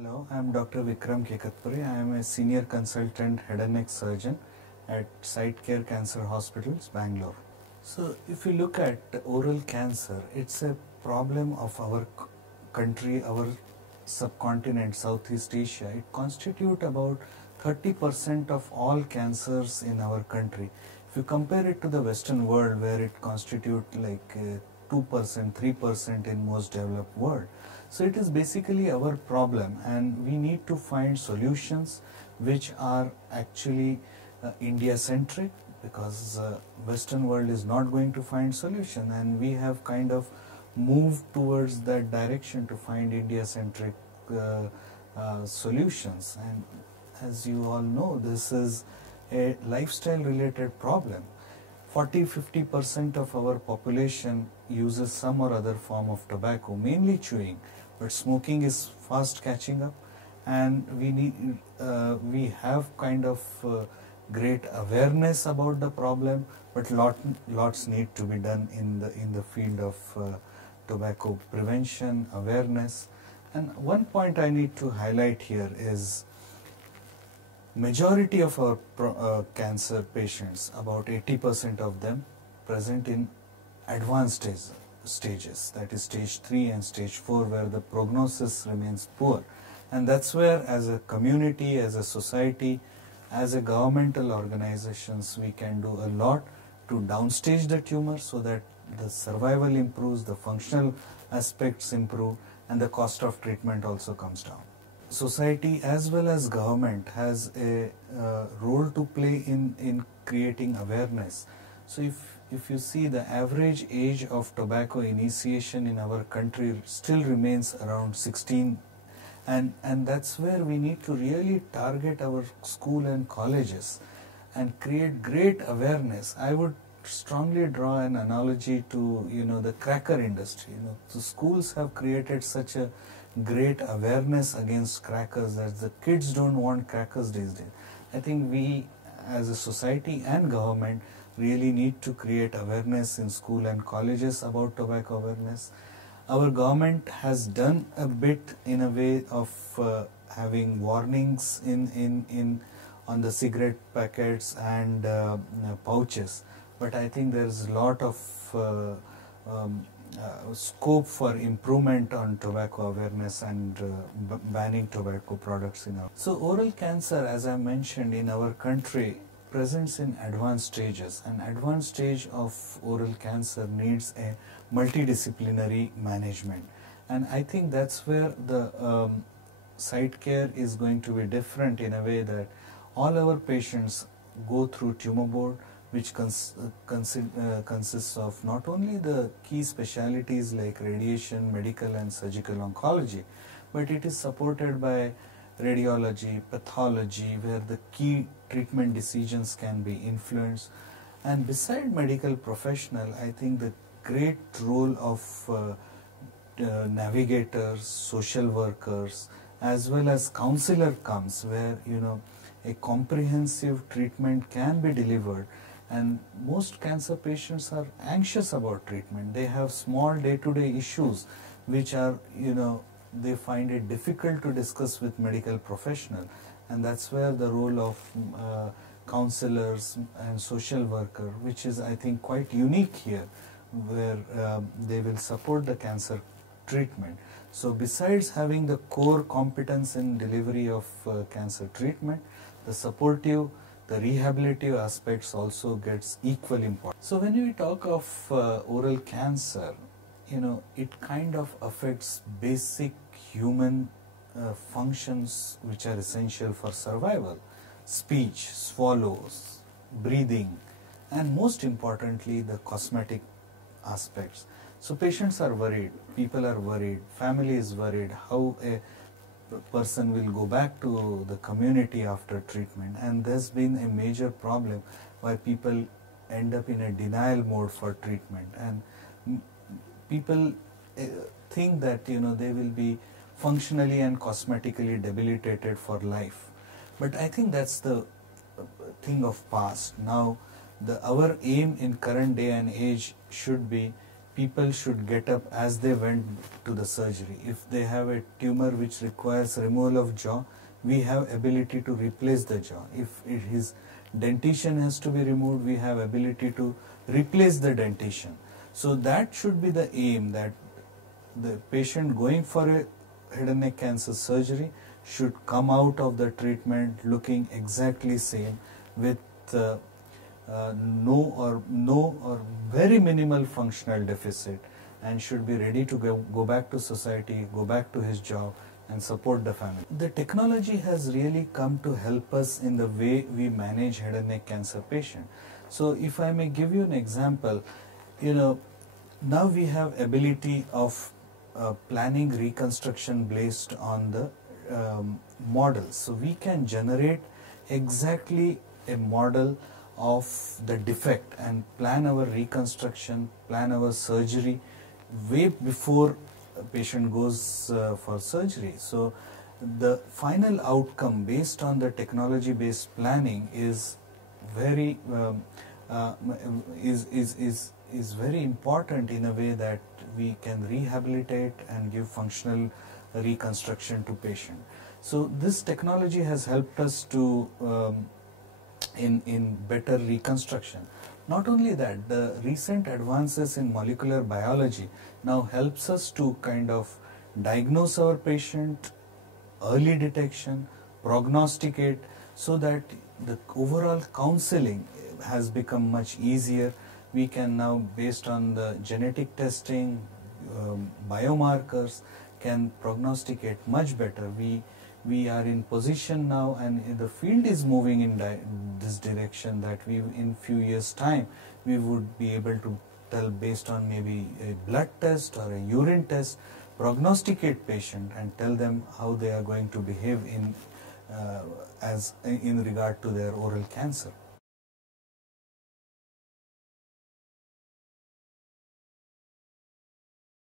Hello, I am Dr. Vikram Kekatpuri. I am a senior consultant head and neck surgeon at SiteCare Cancer Hospitals, Bangalore. So, if you look at oral cancer, it's a problem of our country, our subcontinent, Southeast Asia. It constitutes about 30% of all cancers in our country. If you compare it to the Western world, where it constitutes like 2%, 3% in most developed world. So it is basically our problem, and we need to find solutions which are actually India-centric, because Western world is not going to find solution, and we have kind of moved towards that direction to find India-centric solutions. And as you all know, this is a lifestyle-related problem. 40–50% of our population uses some or other form of tobacco, mainly chewing, but smoking is fast catching up, and we have kind of great awareness about the problem, but lots need to be done in the field of tobacco prevention, awareness. And one point I need to highlight here is majority of our cancer patients, about 80% of them, present in advanced stages, that is stage 3 and stage 4, where the prognosis remains poor. And that's where, as a community, as a society, as a governmental organizations, we can do a lot to downstage the tumor so that the survival improves, the functional aspects improve, and the cost of treatment also comes down. Society as well as government has a role to play in creating awareness. So if you see, the average age of tobacco initiation in our country still remains around 16, and that's where we need to really target our school and colleges and create great awareness. I would strongly draw an analogy to the cracker industry. The schools have created such a great awareness against crackers that the kids don't want crackers these days. I think we as a society and government really need to create awareness in school and colleges about tobacco awareness. Our government has done a bit in a way of having warnings on the cigarette packets and pouches, but I think there's a lot of scope for improvement on tobacco awareness and banning tobacco products in our. So oral cancer, as I mentioned, in our country presents in advanced stages. An advanced stage of oral cancer needs a multidisciplinary management, and I think that's where the site care is going to be different, in a way that all our patients go through tumor board, which consists of not only the key specialties like radiation, medical and surgical oncology, but it is supported by radiology, pathology, where the key treatment decisions can be influenced. And beside medical professional, I think the great role of navigators, social workers, as well as counselor comes, where a comprehensive treatment can be delivered. And most cancer patients are anxious about treatment. They have small day-to-day issues which are, they find it difficult to discuss with medical professional, and that's where the role of counselors and social worker, which is, I think, quite unique here, where they will support the cancer treatment. So besides having the core competence in delivery of cancer treatment, the supportive, the rehabilitative aspects also gets equal importance. So when we talk of oral cancer, it kind of affects basic human functions which are essential for survival: speech, swallows, breathing, and most importantly the cosmetic aspects. So patients are worried, people are worried, family is worried how a person will go back to the community after treatment, and there's been a major problem why people end up in a denial mode for treatment, and people think that they will be functionally and cosmetically debilitated for life. But I think that's the thing of past. Now our aim in current day and age should be people should get up as they went to the surgery. If they have a tumor which requires removal of jaw, we have ability to replace the jaw. If his dentition has to be removed, we have ability to replace the dentition. So that should be the aim, that the patient going for a head and neck cancer surgery should come out of the treatment looking exactly same, with no or very minimal functional deficit, and should be ready to go back to society, go back to his job and support the family. The technology has really come to help us in the way we manage head and neck cancer patient. So if I may give you an example, now we have ability of planning reconstruction based on the models. So we can generate exactly a model of the defect and plan our reconstruction, plan our surgery way before a patient goes for surgery. So the final outcome based on the technology based planning is very is very important, in a way that we can rehabilitate and give functional reconstruction to patient. So this technology has helped us to in better reconstruction. Not only that, the recent advances in molecular biology now helps us to kind of diagnose our patient, early detection, prognosticate, so that the overall counseling has become much easier. We can now, based on the genetic testing, biomarkers, can prognosticate much better. We are in position now, and the field is moving in this direction, that we in few years time we would be able to tell, based on maybe a blood test or a urine test, prognosticate patient and tell them how they are going to behave in regard to their oral cancer.